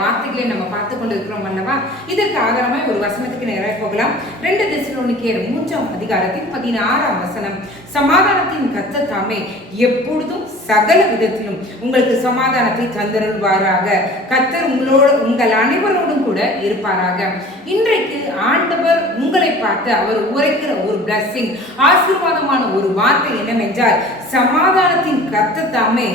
வார்த்தைகளை நம்ம பார்த்து கொண்டு இருக்கிறோம் அல்லவா? இதற்கு ஆதாரமாய் ஒரு வசனத்துக்கு நேராக போகலாம். 2 தெசலோனிக்கேயர் 3:16 சமாதானத்தின் கர்த்தர் தாமே எப்பொழுதும் சகல விதத்திலும் உங்களுக்கு சமாதானத்தை தந்தருள்வாராக. கர்த்தர் உங்கள் அனைவரோடும் கூட இருப்பாராக. இன்றைக்கு ஆண்டவர் உங்களை பார்த்து அவர் உரைக்கிற ஒரு பிளஸிங், ஆசீர்வாதமான ஒரு வார்த்தை என்னவென்றால், சமாதானத்தின் கர்த்தர் தாமே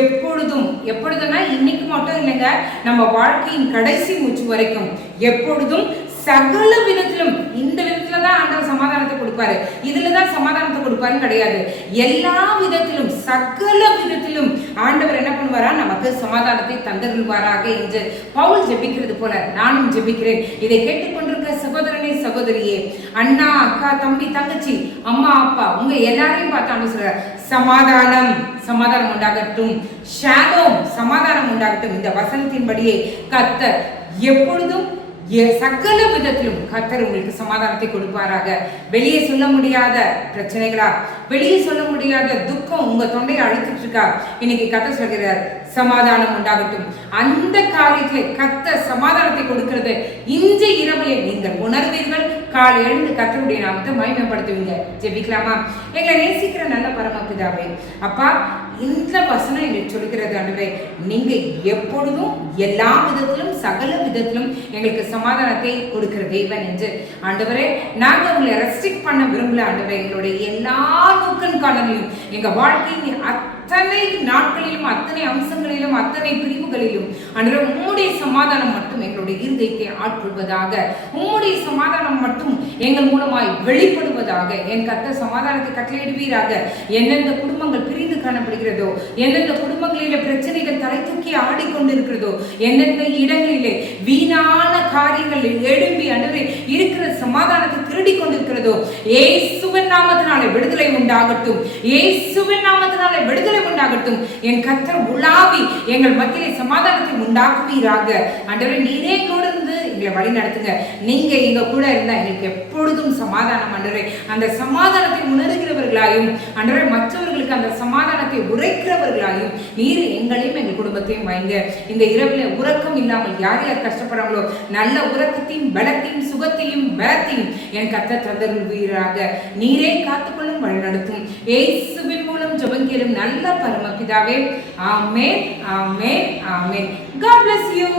எப்பொழுதும்னா இன்னைக்கு மட்டும் இல்லைங்க, நம்ம வாழ்க்கையின் கடைசி மூச்சு வரைக்கும் எப்பொழுதும் சகல விதத்திலும், இந்த விதத்துல தான் ஆண்டவர் சமாதானத்தை கொடுப்பாரு, இதுலதான் சமாதானத்தை கொடுப்பாருன்னு கிடையாது. எல்லா விதத்திலும் சகல விதத்திலும் ஆண்டவர் என்ன பண்ணுவாரா, நமக்கு சமாதானத்தை தந்தருள்வாராக என்று பவுல் ஜெபிக்கிறது போல நானும் ஜெபிக்கிறேன். இதை கேட்டுக்கொண்டிருக்க சகோதரனே, சகோதரியே, அண்ணா, அக்கா, தம்பி, தங்கச்சி, அம்மா, அப்பா, உங்க எல்லாரையும் பார்த்தாலும் சொல்ற சமாதானம் உண்டாகட்டும், ஷாலோம் சமாதானம் உண்டாகட்டும். இந்த வசனத்தின்படியே கர்த்தர் எப்பொழுதும் சகல விதத்திலும் கர்த்தர் உங்களுக்கு சமாதானத்தை கொடுப்பாராக. வெளியே சொல்ல முடியாத பிரச்சனைகளா, வெளியே சொல்ல முடியாத துக்கம் உங்க தொண்டையை அழுத்திட்டு இருக்கா, இன்னைக்கு கர்த்தர் சொல்கிறார் சமாதானம் உண்டாகட்டும். அந்த காரியத்திலே கர்த்தர் சமாதானத்தை கொடுக்கிறது இன்று இரவிலே நீங்கள் உணர்வீர்கள். காலை எழுந்து கர்த்தருடைய நாமத்தை மகிமைப்படுத்துவீங்க. ஜெபிக்கலாமா? எங்களை நேசிக்கிற நல்ல பரமபிதாவே, அப்பா, இந்த வசனம் எங்களுக்கு சொல்லுகிறது ஆண்டவரே, நீங்க எப்பொழுதும் எல்லா விதத்திலும் சகல விதத்திலும் எங்களுக்கு சமாதானத்தை கொடுக்கிற தேவன் என்று. ஆண்டவரே, நாங்க உங்களை ரெஸ்ட்ரிக்ட் பண்ண விரும்பல ஆண்டவரே. எங்களுடைய எல்லா நோக்கன் காலங்களிலும் எங்க வாழ்க்கையின் அத்தனை நாட்களிலும் அத்தனை அம்சங்களிலும் அத்தனை பிரிவுகளிலும் ஆண்டவரே, உம்முடைய சமாதானம் மட்டும் எங்களுடைய இருதயத்தை ஆட்கொள்வதாக, உம்முடைய சமாதானம் மட்டும் எங்கள் மூலமாய் வெளிப்படுவதாக. என் கர்த்தர் சமாதானத்தை கட்டளையிடுவீராக. எந்தெந்த குடும்பங்கள் பிரிந்து காணப்படுகிறதோ, எந்தெந்த குடும்பங்களிலே பிரச்சனைகள் தலை தூக்கி ஆடிக்கொண்டிருக்கிறதோ, எந்தெந்த இடங்களிலே வீணான காரியங்கள் எழும்பி ஆண்டவரே இருக்கிற சமாதானத்தை திருடி கொண்டிருக்கிறதோ, இயேசுவின் நாமத்தினாலே விடுதலை உண்டாகட்டும், இயேசுவின் நாமத்தினாலே விடுதலை உண்டாகட்டும். என் கர்த்தர் உலாவி எங்கள் மத்தியிலே சமாதானத்தை உண்டாக்குவீராக. ஆண்டவரே, நீரே எங்களோடு இருந்து எங்களை வழி நடத்துங்க. நீங்க எங்க கூட இருந்தா எங்களுக்கு எப்பொழுதும் சமாதானம் ஆண்டவரே. அந்த சமாதானத்தை உணர்கிறவர்களாயும் ஆண்டவரே, மற்றவர்களுக்கு அந்த சமாதானத்தை உரைக்கிறவர்களாயும் நீர் எங்களையும் எங்கள் குடும்பத்தையும் வைங்க. இந்த இரவுல உறக்கம் இல்லாமல் யார் யார் கஷ்டப்படுறாங்களோ, நல்ல உறக்கத்தையும் பலத்தையும் சுகத்தையும் பலத்தையும் என் கர்த்தர் தந்தருள்வீராக. நீரே காத்துக்கொள்ளும் வழி நடத்தும். இயேசுவின் மூலம் ஜெபம் கேளும் நல்ல பரமபிதாவே. ஆமென், ஆமென், ஆமென். God bless you.